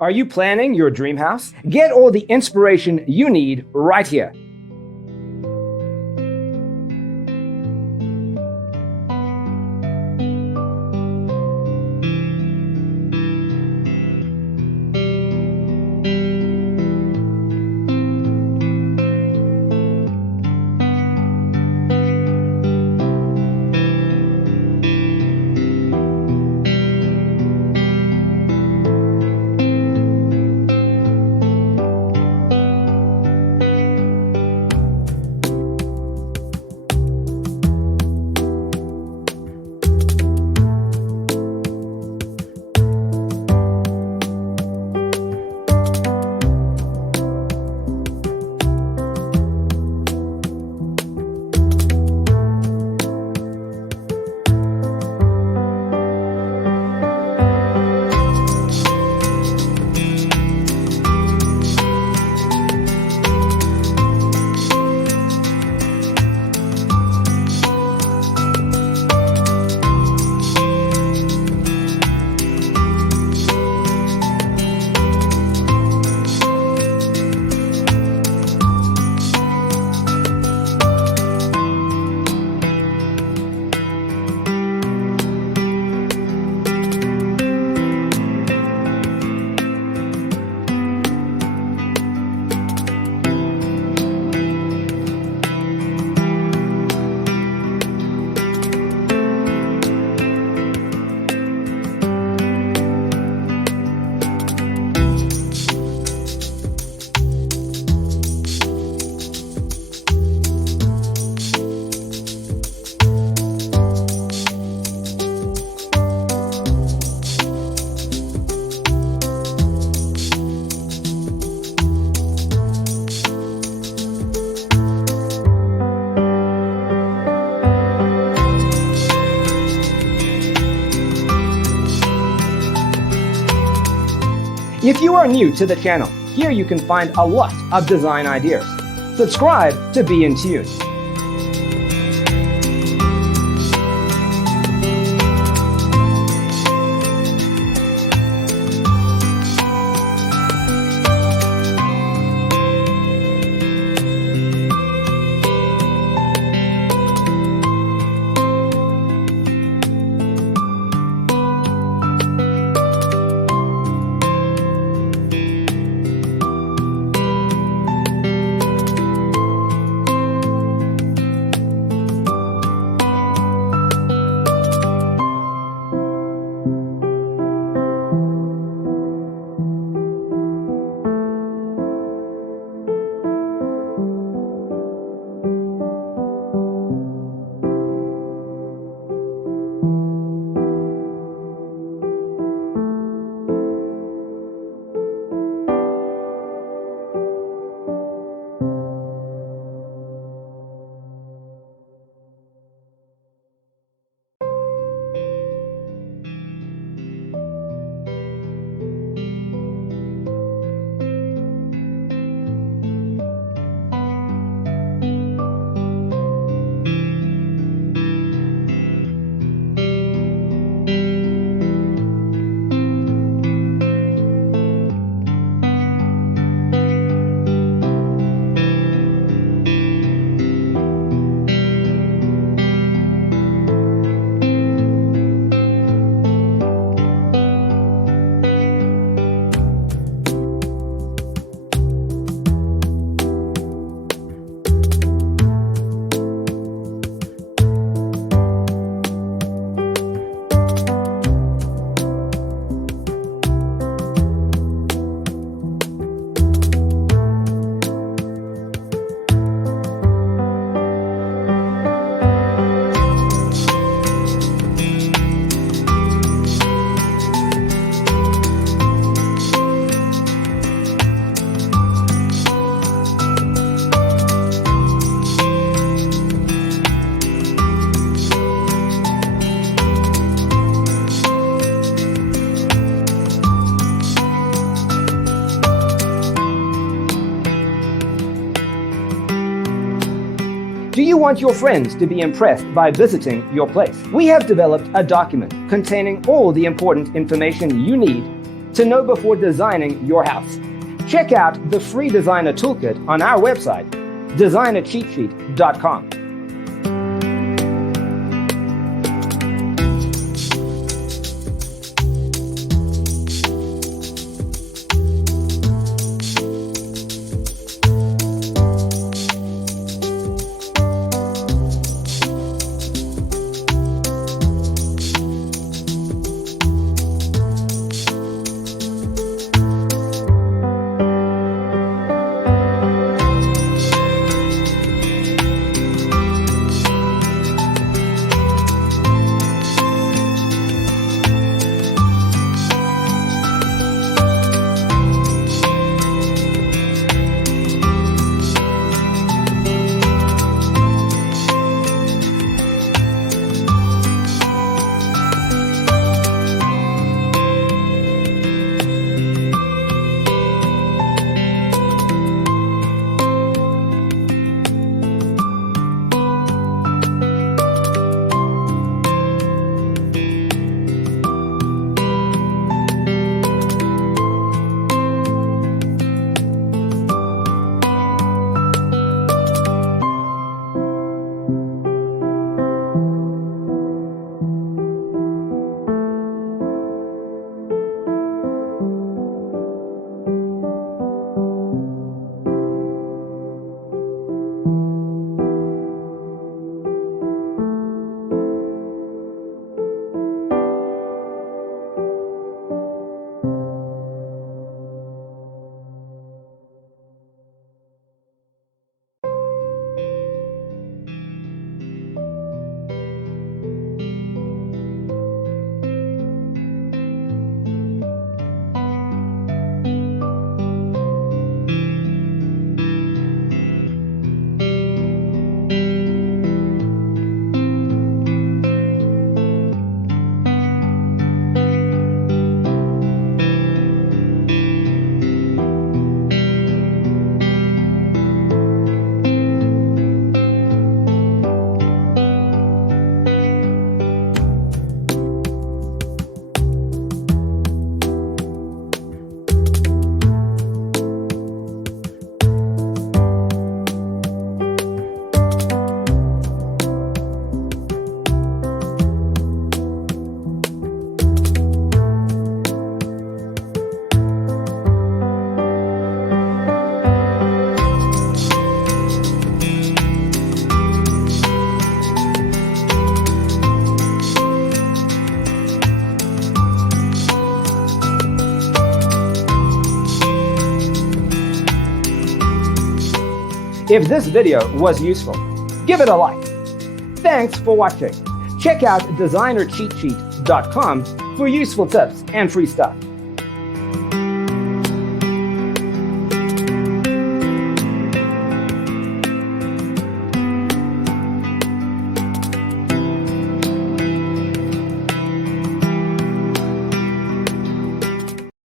Are you planning your dream house? Get all the inspiration you need right here. If you are new to the channel, here you can find a lot of design ideas. Subscribe to be in tune. Do you want your friends to be impressed by visiting your place? We have developed a document containing all the important information you need to know before designing your house. Check out the free designer toolkit on our website, designercheatsheet.com. If this video was useful, give it a like. Thanks for watching. Check out designercheatsheet.com for useful tips and free stuff.